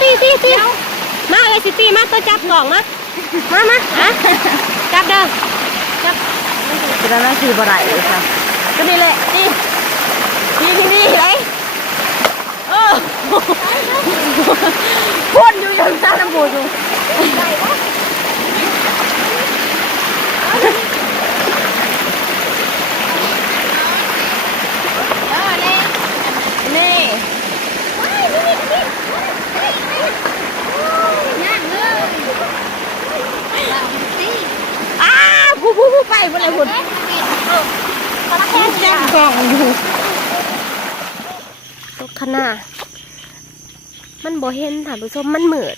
ตีตีตีมาเลยสิตีมาตัวจับกล่องมามามาอะจับเด้อจับจะได้คือบ่ได้เลยค่ะก็นี่แหละนี่นี่นี่นี่เลยเออพ่นอยู่อย่างนั้นนะบูดูนี่ อ้าผู้ผู้ผู้ไปหมดเลยคุณแค่แจ้งกล่องอยู่ตกขนาดมันบ่เห็นท่านผู้ชมมันเหมือด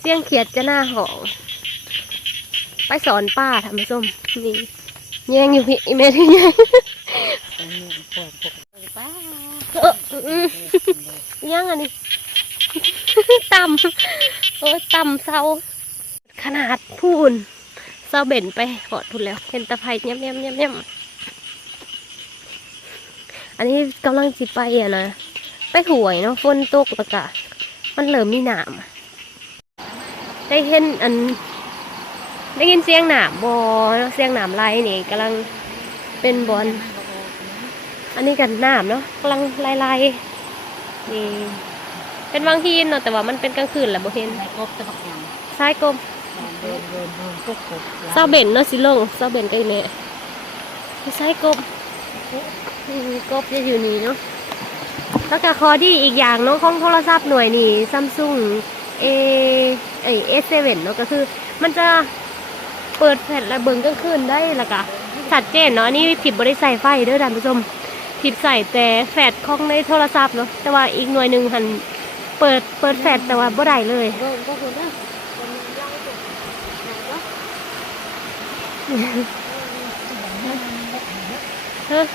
เสียงเขียดจะหน้าหองไปสอนป้าท่านผู้ชมนี่แยงอยู่พี่อีเมที่แยงเอออืมยังอันนี้ ต่ำโอ้ยต่ำเศร้าขนาดพูนเศร้าเบ็นไปหอดพูนแล้วเห็นตะไคร้เยี่ยเยี่ยมเยี่ยมเยี่ยมอันนี้กำลังจิไปอะนะไปหวยเนาะฝนตกแล้วกะมันเริ่มมีหนามได้เห็นอัน ได้ยินเสียงหนามบอเสียงหนามไล่นี่กำลังเป็นบอลอันนี้กันหนามเนาะกำลังไล่ไล่นี่ เป็นบางทีเนาะแต่ว่ามันเป็นกลางคืนแหละบ่เห็นในกบจะบักหยังซ้ายกลมเดินเดินเดินกบกบเศร้าเบ็นเนาะสิลงเศร้าเบ็นก็อยู่เนี่ยซ้ายกลมนี่กบจะอยู่นี่เนาะแล้วก็คอดีอีกอย่างเนาะของโทรศัพท์หน่วยนี่ซัมซุงเอเอเอสเซเว่นเนาะก็คือ มันจะเปิดแฟลชและเบิ่งกลางคืนได้และกะชัดเจนเนาะอันนี่ผิดบริใส่ไฟเด้อท่านผู้ชมผิดใส่แต่แฟลชของในโทรศัพท์เนาะแต่ว่าอีกหน่วยหนึ่งหัน เปิดเปิดแฟลชแต่ว่าบ่ได้เลยก็คือนะเฮ้ย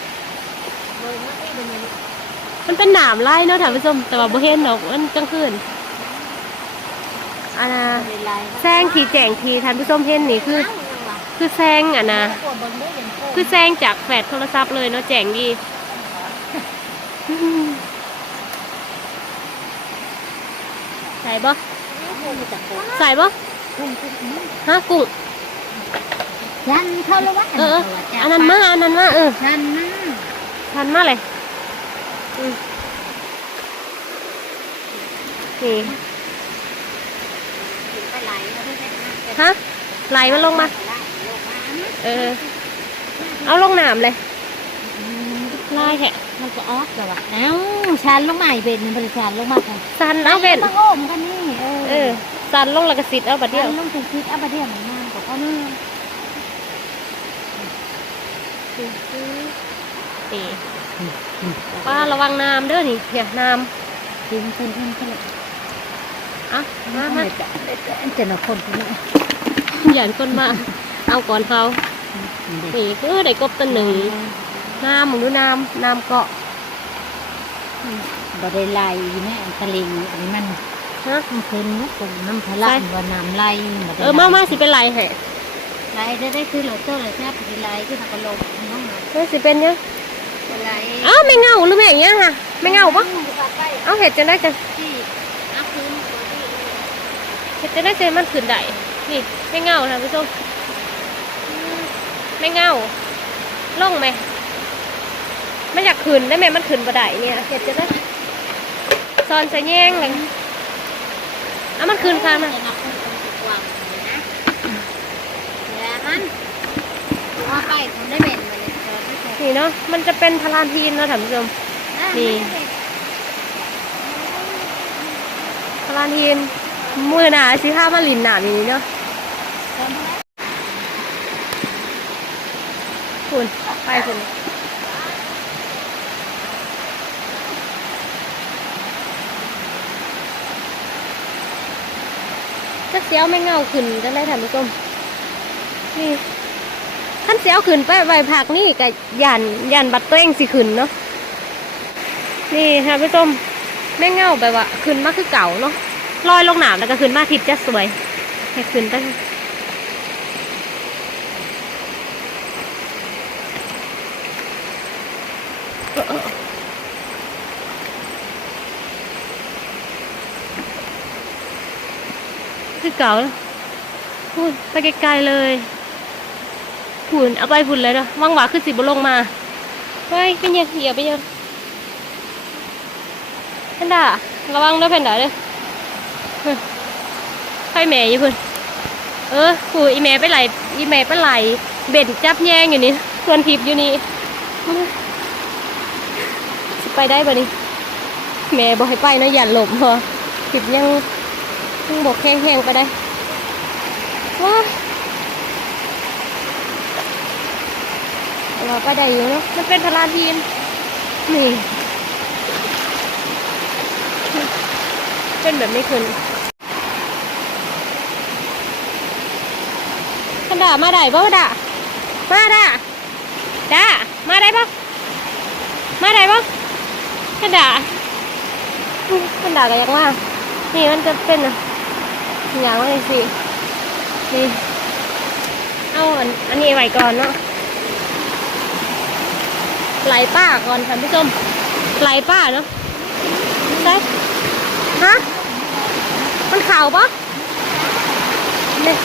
มันเป็นหนามไล่เนาะท่านผู้ชมแต่ว่าบ่เห็นดอกมันกลางคืนอันน่ะเป็นลายแซงทีแจงทีท่านผู้ชมเห็นนี่คือคือแซงอะนะกบเบิ่งได้เห็นกบคือแซงจากแฟลชโทรศัพท์เลยเนาะแจงดีใส่ บ่ใส่บ่ฮะกุ้งยันเข้าแล้ววะเออเอออันนั้นมาอันนั้นมาเออยันนะทันมาเลยอืมนี่ไปไหลแล้วด้วยนะฮะไหลมันลงมา เออ เอาลงน้ำเลยไล่แทะ มันก็ออกแล้ววะเอ้าชันลงใหม่เป็นบริษัทลงมาค่ะสันเอาเป็นมาโอ้มกันนี่เออเออสันลงแล้วก็สิดเอาบัดเดียว ลงถึงคิดอัปเดียวมันงามกว่าเขาเนี่ยนี่ป้าระวังน้ำเด้อนี่เนี่ยน้ถึงคนคนคนำอะมามาจะนคนคนนี้อย่าคนมา เอาก่อนเขานี่คือได้กบตัวหนึ่ง น้ำมึงดูน้ำน้ำเกาะบริไลแม่ตะลิงอันนี้มันฮะมันเป็นนกของน้ำพะลันว่าน้ำไหลเออมามาสิเป็นไรแห่ไหลได้ได้คือเราเจอเลยแทบบริไลคือหักกะโหลกน้องหมาเฮ้ยสิเป็นยังบริไลอ้าวไม่เงาหรือไม่อย่างเงี้ยค่ะไม่เงาปะเอาเห็ดจะได้จะที่นักคืนเห็ดจะได้เจมันขึ้นได้นี่ไม่เงาท่านผู้ชมอืมไม่เงาล่องไหม มันอยากขึ้นได้ไหมมันขึ้นบ่ได้เนี่ยเห็ดจะได้ซอนใส่แย่งเลยเอามันขึ้นค่ะมันจะนักคืนคนสุกวางนะแล้วมันว่าไปผมได้เป็นมาเลยเจอไม่เจอนี่เนาะมันจะเป็นพลานทีนเนาะท่านผู้ชมนี่พลานทีนมือหนาสิข้ามาลินหนานี้เนาะคุณไปคุณ เสียวไม่เงาขึ้นจะได้ท่านผู้ชมนี่ขั้นเสียวขึ้นไปใบผักนี่กับยันยันบัดตัวเองสิขึ้นเนาะนี่ค่ะผู้ชมไม่เงาไปว่าขึ้นมากคือเก่าเนาะลอยลงหนามแล้วก็ขึ้นมาทิพย์จะสวยให้ขึ้นไป คือเก่าพูดไปไกลๆเลยผุนเอาไปผุนเลยเนาะว่างหวาคือสิบลงมาเฮ้ยเป็นยังเหยียบไปยังแพนด้าระวังด้วยแพนด้าเด้อเฮ้ยไฟแม่อยี่พุ่นเออผูอีแม่ไปไหลอีแม่ไปไหลเบ็ดจับแยงอยู่นี่ส่วนทิพย์อยู่นี่ไปได้ปะนี่แม่บอกให้ไปเนาะอย่าหลบพอทิพย์ยัง ยังบอกแห้งๆไปได้ว้าเราไปได้อยู่เนาะมันเป็นพลาทีนนี่เป็นแบบไม่คืนขันด่ามาได้บ่ด่ามาด่าด่ามาได้ปะมาได้ปะขันด่าขันด่าก็ยังว่านี่มันจะเป็นอะ อย่างว่าสินี่เอาอันนี้ไว้ก่อนเนาะไหลป้าก่อนท่านผู้ชมไหลป้าเนาะใช่ฮะมันขาวปะเนี่ย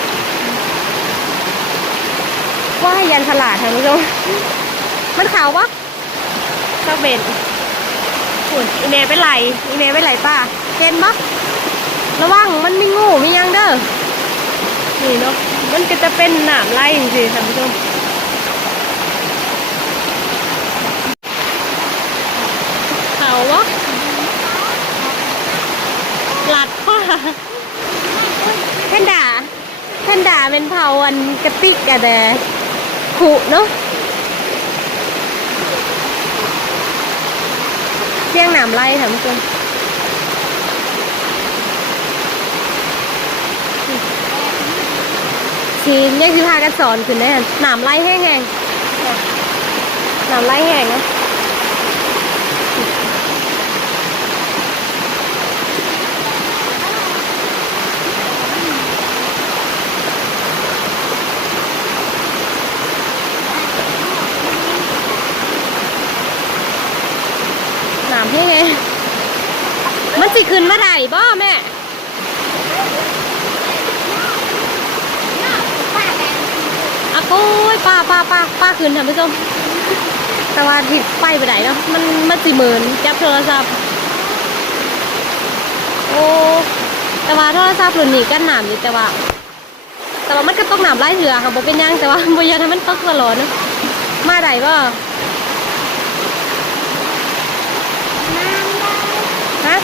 ว่ายันฉลาดท่านผู้ชมมันขาวปะเจ้าเบนฝุ่นอีเมลไปไหลอีเมลไปไหลป้าเห็นปะ ระวังมันไม่งูมียังเด้อนี่เนาะมันก็จะเป็นหนามไล่จริงๆท่านผู้ชมเขาวะหลัดป้าแพนด้าแพนด้าเป็นเผาอันกระติกอะแต่ขุเนาะเสียงหนามไล่ท่านผู้ชม ทีเนี่ยคือพากันสอนขึ้นได้หั่นหนามไล่แห้งๆหนามไล่แห้งนะหนามแห้งไงมันสิขึ้นมาได้บ่แม่ อะโก้ย ป้าป้าป้าป้าคืนท่านผู้ชมแต่ว่าที่ไปไปไหนเนาะมันมันสิเหมือนจับโทรศัพท์โอ้แต่ว่าโทรศัพท์รุ่นนี้กันหนามอยู่แต่ว่า แต่ว่ามันก็ตกหนามไล่เถื่อค่ะบ่เป็นหยังแต่ว่าบ่อยากให้มันตกตลอดเนาะมาได้บ่ฮะ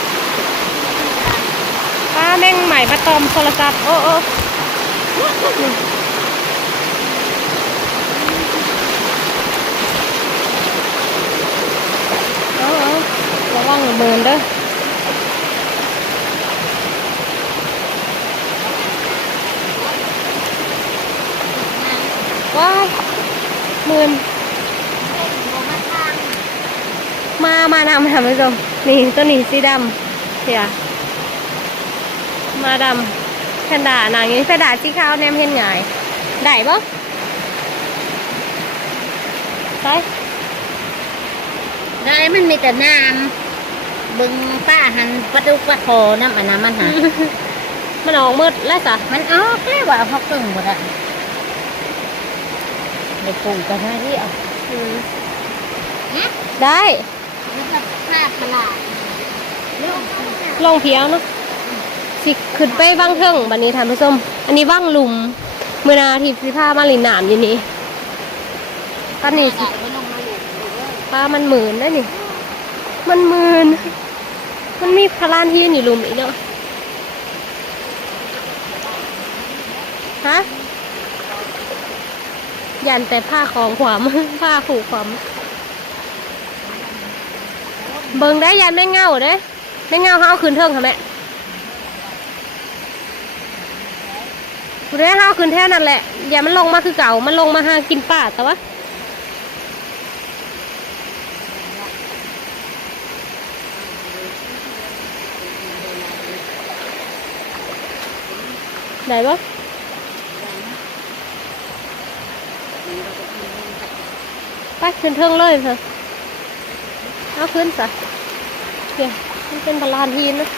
ป้าแม่งใหม่มาตอมโทรศัพท์โอ้โอ้ เอาเอาระวังเบินเด้อว้ายหมื่นมามานำค่ะผู้ชมนี่ตัวนี้สีดำเสียมาดำแพนด้านางนี้แพนด้าสีขาวแนมเห็นไงายได้ปะ ใช่ได้มันมีแต่น้ำบึงป้าหันประตูประโคน้ำอันนั้นมันหามันออกมืดแล้วสะมันออกแล้วว่าเขากึ่งหมดอะเด็กปลูกกันมาที่เอาอืมนะได้แล้วก็ภาพประหลาดเรื่องลองเพียวเนาะสิขึ้นไปว่างเทิงบันนี้ท่านผู้ชมอันนี้ว่างหลุมเมื่อนาทีพิพามาลินหนามอยู่นี่ตอนนี้สิ ปลามันหมื่นได้นี่ มันหมื่นมันมีพลานที่อยู่ลุมอีกเนาะฮะยันแต่ผ้าของขวามผ้าผูกขวามเบิ่งได้ยันแม่เงาเด้แม่เงาเขาเอาคืนเทิงค่ะแม่คุณได้เขาเอาคืนแท่นั่นแหละอย่ามันลงมาคือเก่ามันลงมาหากินป่าแต่ว่า ไหนวะไปขึ้นเทิงเลยเถอะเอาขึ้นซะเดี๋ยวมันเป็นพลานทีนนะ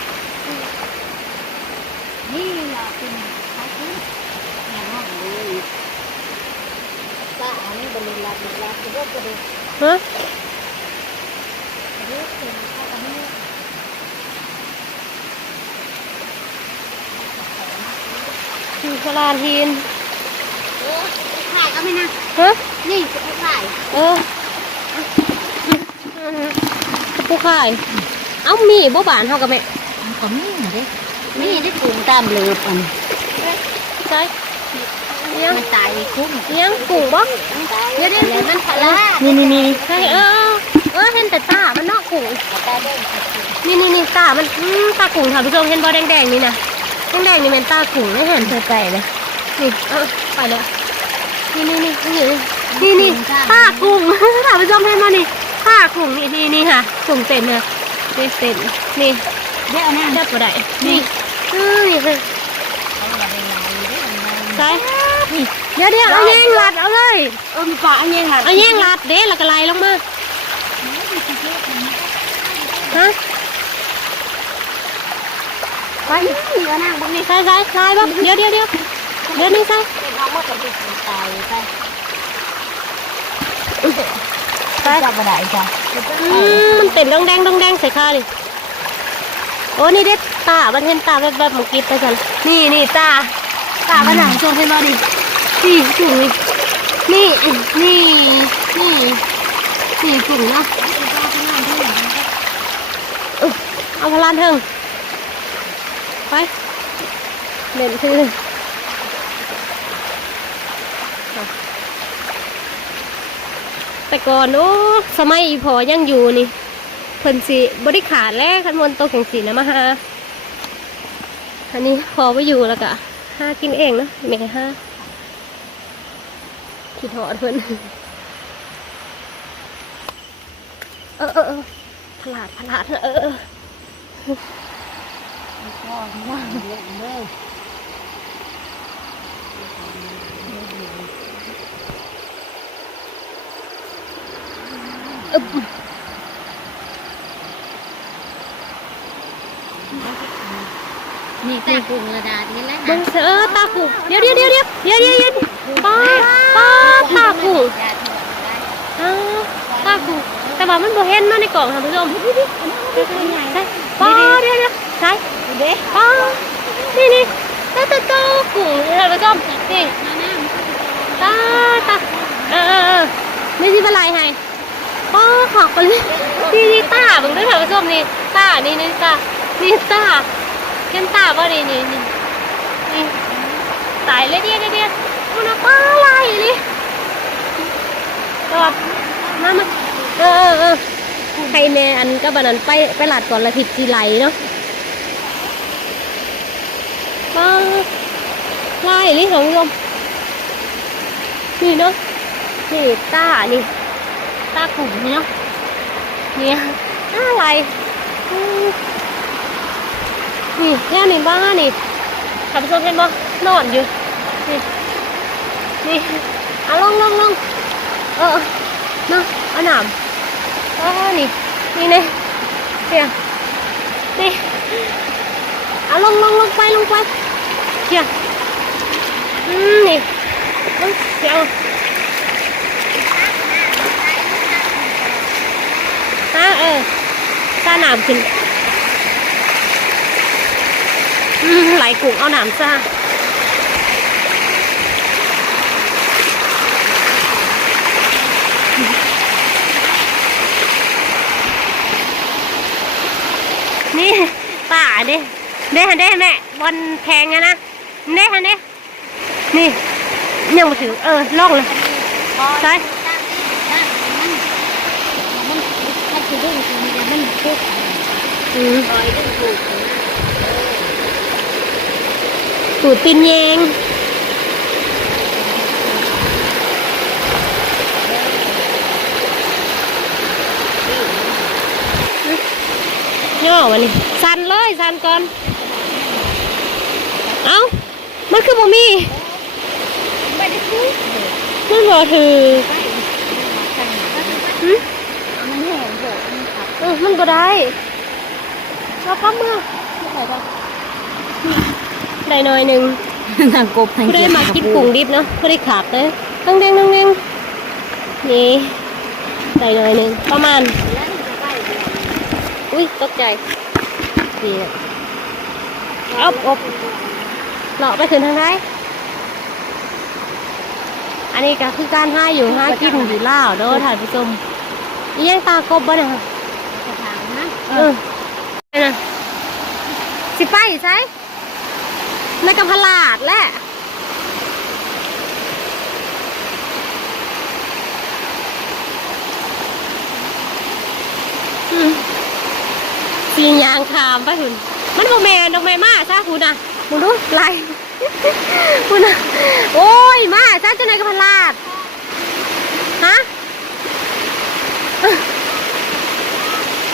นี่เราเป็นใช้คุ้มอย่างนั้นเลยป้าอันนี้บริลัดบริลัดก็กระดูกฮะ กระดูกเป็นข้าว อันนี้อยู่สลานหินเออขายก็ไม่นะฮะนี่ขายเออผู้ขายเอ้ามีบ่บานเฮากับแม่มันก็มีเด้มีได้ปรุงตามเลือบอันใช่ยังมันตายคุ้มยังกุ้งบ่เดี๋ยวเดี๋ยวมันปลานี่นี่นี่ใช่เออเออเห็นแต่ตามันเนอกกุ้งตาเด้งนี่นี่นี่ตามันอืมตากุ้งท่านผู้ชมเห็นบ่แดงๆนี่นะ แดงๆนี่เป็นตากุ้งไม่เห็นเธอใจเลยนี่เออไปเลยนี่นี่นี่นี่นี่นี่ตากุ้งท่านผู้ชมเห็นบ่นี่ตากุ้งนี่นี่นี่ค่ะกุ้งเต็มเลยนี่เต็มนี่เดี๋ยวนะเทียบบ่ได้นี่อือนี่ค่ะเขาบอกเป็นลายเด้อใช่เดี๋ยวเดี๋ยวเอาแยงลัดเอาเลยเออมีปลาอันนี้ค่ะเอาแยงลัดเด้แล้วก็ไล่ลงมาฮะ ไปนี่ก็นั่งบนนี้ใช่ใช่ไล่บ่เดี๋ยวเดี๋ยวเดี๋ยวเดี๋ยวนี่ใช่เป็นน้องว่าเป็นเด็กตายไปใช่จับมาได้จ้ะอืมมันเต็มดองแดงดองแดงใส่ข้าดิโอ้นี่เด็ดตามันเห็นตาแบบแบบๆมันกินไปสันนี่นี่ตาตามันหนังโชว์ให้มาดินี่จุ่มนี่นี่นี่นี่จุ่มเนาะเอาพลานเถิง ไปเด่นคือแต่ก่อนโอ้สมัยอีพอยังอยู่นี่เพิ่นสิบริขาดแล้วคันมนโตแข่งสีนะมาหาอันนี้พอไปอยู่แล้วก็หากินเองเนาะแม่หาคิดหอดเพิ่นเออเออเออพลาดพลาดเออ เออก็นั่งเยอะเลยอึบนี่ตากุ้งระดาดีแล้วเบิ่งเออตากุเดี๋ยวเดี๋ยวเดี๋ยวเดี๋ยวเดี๋ยวเดี๋ยวเดี๋ยวป้าป้าตากุอ้าตากุแต่ว่ามันบ่เห็นมาในกล่องค่ะผู้ชมใช่ป้าเดี๋ยวเดี๋ยว เด้ป้านี่นี่ตาตาโตกุท่านผู้ชมนี่ตาตาเออเออเออไม่ใช่เป็นไรให้ป้าขอบไปเลยนี่นี่ตาเบิ่งด้วยท่านผู้ชมนี่ตานี่นี่ตานี่ตาเห็นตาบ่นี่นี่นี่นี่ตายเลยเดียวเดียวเดียวมันเอาป้าไหลเลยตอดมามาเออเออเออใครแน่อันก็บันนั้นไปไปหลาดก่อนละทิพจีไหลเนาะ ป้าไลเลยท่านผู้ชมนี่เนาะนี่ตานี่ตากลุ่มเนาะเนี่ยอะไรนี่แค่นี้บ้านนี่ขับชมเห็นบ่นอนอยู่นี่นี่เอาลงลงลงเออมาเอาหนามเออนี่นี่เนี่ยเดี๋ยวนี่เอาลงลงลงไปลงไป เดี๋ยวอืมนี่เอาเดี๋ยวฮะเออตาหนามขึ้นอืมไหลกุ้งเอาหนามซ่านี่ป่าเด้เด้ฮะเด้แม่บอลแพงอะนะ เด้ฮะเด้นี่ยังมาถึงเออล่องเลยใช่มันคือเรื่องที่มันมันพุกอืมลอยดึงถูกตูดตีนแยงย่อวันนี้สั่นเลยสั่นก่อน เอ้า มันคือบ่มีไม่ได้พุกมันบ่ถือหึมันแห้งโหดมันขับเออมันบ่ได้เราปั๊มมือที่ไหนบ้างดได้หน่อยหนึ่งทางกบทางผู้ได้มากินกุ้งดิบเนาะผู้ได้ขาดเลยตั้งแดงตั้งแดงนี่ได้หน่อยหนึ่งประมาณอุ้ยตกใจนี่อบอบ เลาะไปถึงทางไหนอันนี้ก็คือการห้าอยู่ห้ากินอยู่ล่าวเด้อถ่ายผู้ชมอีหยังตากบบ่เนี่ยทางนะเออนั่นน่ะสิไปใช่ในกับพลาดแหละอืมสียางขามไปหุ่นมันโมแมนดอกไม้มาซะคุณน่ะ มึงดูไรคุณน่ะโอ้ย มาซะจะไหนกับพลาด ฮะ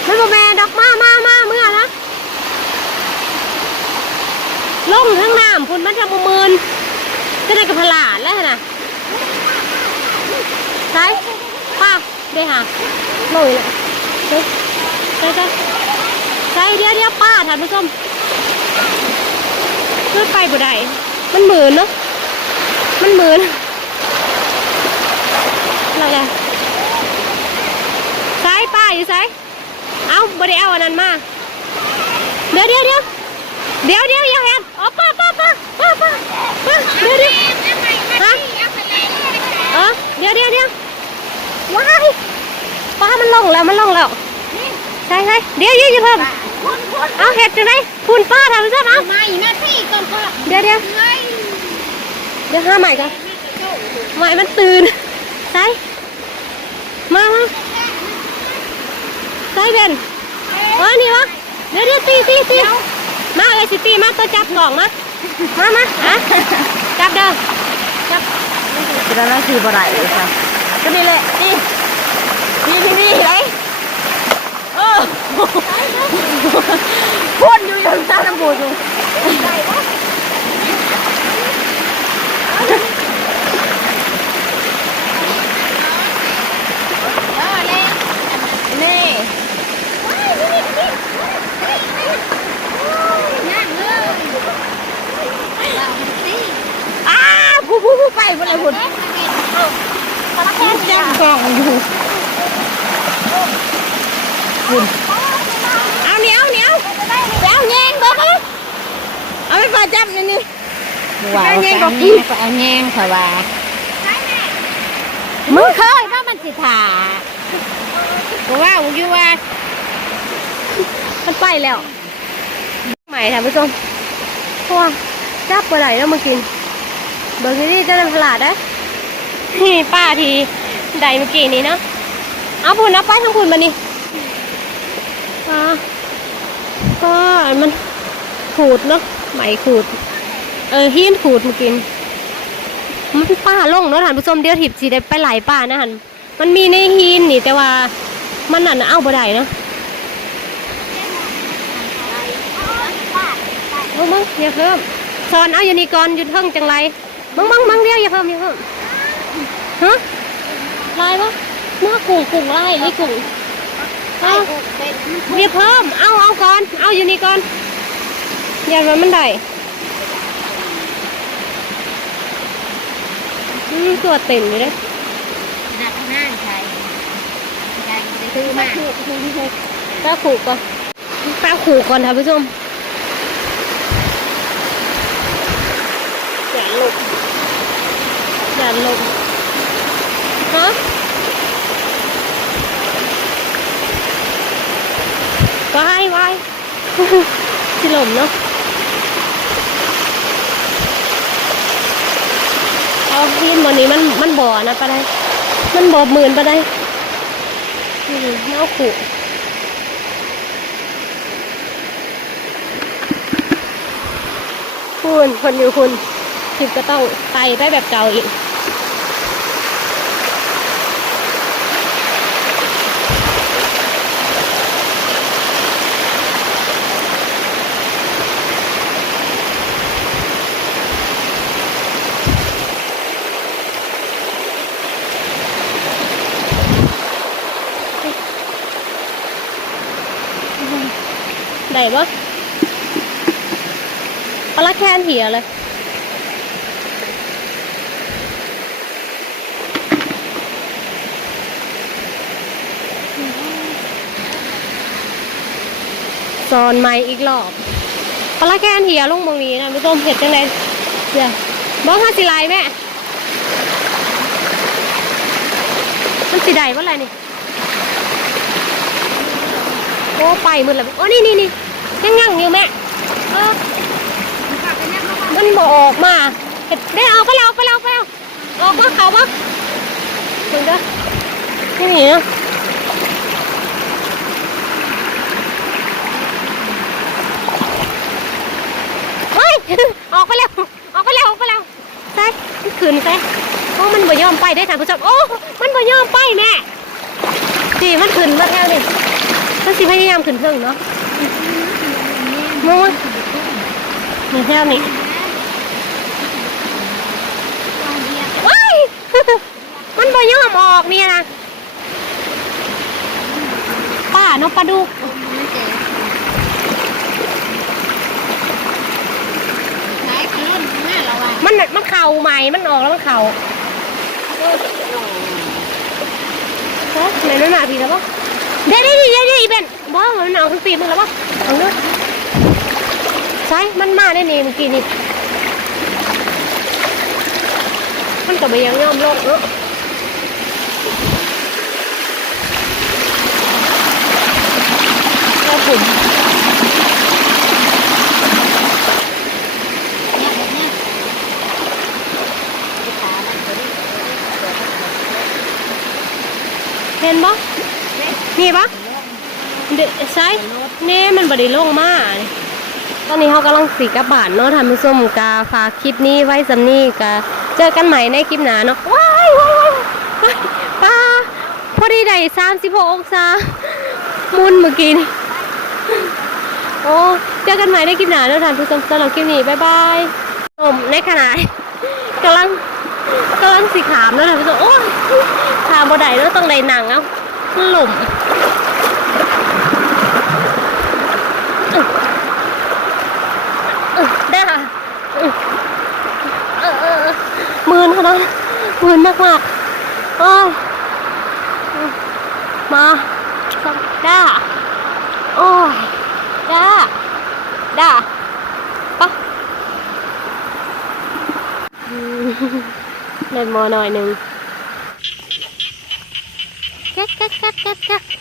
มันบ่แม่ดอกมามามาเมื่อนะลงทั้งน้ำพุ่นมันจะบ่มืนจะได้กับพลาดแล้วนะใช่ป้าได้หาลอีกแล้วใช่ใช่ใช่เดี๋ยวเดี๋ยวป้าท่านผู้ชม ขึ้นไปบ่ได้มันหมื่นเนาะมันหมื่นแล้วไงใช่ป้าอยู่ใช่เอาบ่ได้เอาอันนั้นมาเดี๋ยวเดี๋ยวเดี๋ยวเดี๋ยวเดี๋ยวอย่าเห็นอ๋อป้าป้าป้าป้าป้าป้าเดี๋ยวเดี๋ยวฮะเออเดี๋ยวเดี๋ยวเดี๋ยวว้ายป้ามันลงแล้วมันลงแล้ว ใช่ใช่เดี๋ยวเดี๋ยวอย่าเพิ่มเอาเห็ดจังไงคุณป้าทำไปซะเอามาอีกนาทีก่อนก็เดี๋ยวเดี๋ยวเฮ้ยเดี๋ยวห้าใหม่ก่อนใหม่มันตื่นใช่มามาใช่เบนเออนี่วะเดี๋ยวเดี๋ยวตีตีตีมาเลยสิตีมาตัวจับกล่องมามามาอะจับเด้อจับจะได้คือบ่ได้เลยค่ะก็นี่แหละนี่พี่พี่พี่ไรเออ พ่นอยู่อยู่ใต้น้ำบูดอยู่นี่อ้าผู้ผู้ผู้ไปหมดเลยคุณจับกล่องอยู่เอาเหนียวเหนียว เดี๋ยวแยงบอกมาเอาไปฝ่าจับนี่นี่ว่าเอาแยงเอาบอกแยงก็เอาแยงค่ะว่ามึงเคยว่ามันสิถ่าบอกว่าผมคิดว่า มันไปแล้ว ใหม่ท่านผู้ชมเพราะว่าจับไปไหนแล้วมากิน เบอร์ที่นี่จะเป็นตลาดนะนี่ป้าทีใดเมื่อกี้นี้เนาะเอาพุ่นเอาไปทั้งพุ่นมานี่อ่า ก็มันขูดเนาะไหมขูด เออหินขูดมื่อกี้มันป้าลงเนาะท่านผู้ชมเดี๋ยวถิบสีได้ไปหลายป้านะฮันมันมีในหินนี่แต่ว่ามันนั่นน่ะเอาบ่ได้เนาะมึงมึงอย่าเพิ่มสอนเอาอยู่นี่ก่อนหยุดเพิ่งจังไรมึงมึงมึงเดียวอย่าเพิ่มอย่าเพิ่มฮะลายวะเมื่อกุ้งกุ้งไล่นี่กุ้ง เอาเดี๋ยวเพิ่ม เอาเอาก่อน เอาอยู่นี่ก่อนอย่ามันมันได้อืมตัวเต็มอยู่เลยหนักหน้าใช่ใช่ซื้อมาป้าขู่ก่อนป้าขู่ก่อนท่านผู้ชมอย่าหลบอย่าหลบฮะ วายวายสิลมเนาะเอาพี่บนนี้มันมันบ่อนะปะได้มันบ่อหมื่นปะได้อืมเอาขู่คุณคนอยู่คุณทิพก็ต้องไต่ไปแบบเก่าอีก ได้ปะปลาแคนเหียเลยซอนไม้อีกรอบปลาแคนเหียลงบางนี้นะผู้ชมเห็ดจังไดเดี๋ยวบ้องห้าสิไลแม่มันสีใดว่าอะไรนี่ โอ้ไปหมืดแล้วโอ้นี่นี่นี่ ยังงั่งอยู่แม่เออมันบออกมาเห็ดได้เอาไปแล้วไปแล้วไปแล้วออกมาเขามาถึงเด้อนี่นี่เนาะเฮ้ยออกไปแล้วออกไปแล้วออกไปแล้วใช่มันขืนใช่โอ้มันบ่ยอมไปได้อท่านผู้ชมโอ้มันบ่ยอมไปแม่สิมันขืนมาแถวนี่มันสิพยายามขืนเพิ่งเนาะ มึงวะนี่แถวนี้ว้ายมันบ่ยอมออกเนี่ยนะป้าเนาะปลาดุกใช้คืนหน้าเราอะมันมันเข่าใหม่ มันออกแล้วมันเข่าเฮ้ยไหนมันมาพี่แล้วปะเดี๋ยวเดี๋ยวเดี๋ยวเดี๋ยวอีเบนบ้ามันเอาทั้งปีมันแล้วปะเอาเนาะ ใช่มันมาได้นี่เมื่อกี้นี่ มันก็ไปยังยอมลกเออเราขุนเนี่ยแบบเนี้ยขามันตัวนี้เห็นปะนี่ปะเดะใช่เน่มันบไดีลงมานี่ ตอนนี้เขากำลังสีกระบาดเนาะท่านผู้ชมกาฝากคลิปนี้ไว้สำนี่กาเจอกันใหม่ในคลิปหน้าเนาะว้ายว้ายว้ายป้าพอดีได้สามสิบหกองศามุนเมื่อกี้นี่โอ้เจอกันใหม่ในคลิปหน้าเนาะท่านผู้ชมสำหรับคลิปนี้บ๊ายบายชมในขณะกำลังกำลังสีขามเนาะท่านผู้ชมโอ้ยขามบ่ได้แล้วต้องได้หนังเอาหลุม ได้ค่ะเออเออเออหมื่ นเขานะหมื่นมากมากๆอ้ยมาด้าโอ้ยด้าด้าปะเล่นมอหน่อยหนึ่งแก๊กแก๊กแก๊กแก๊ก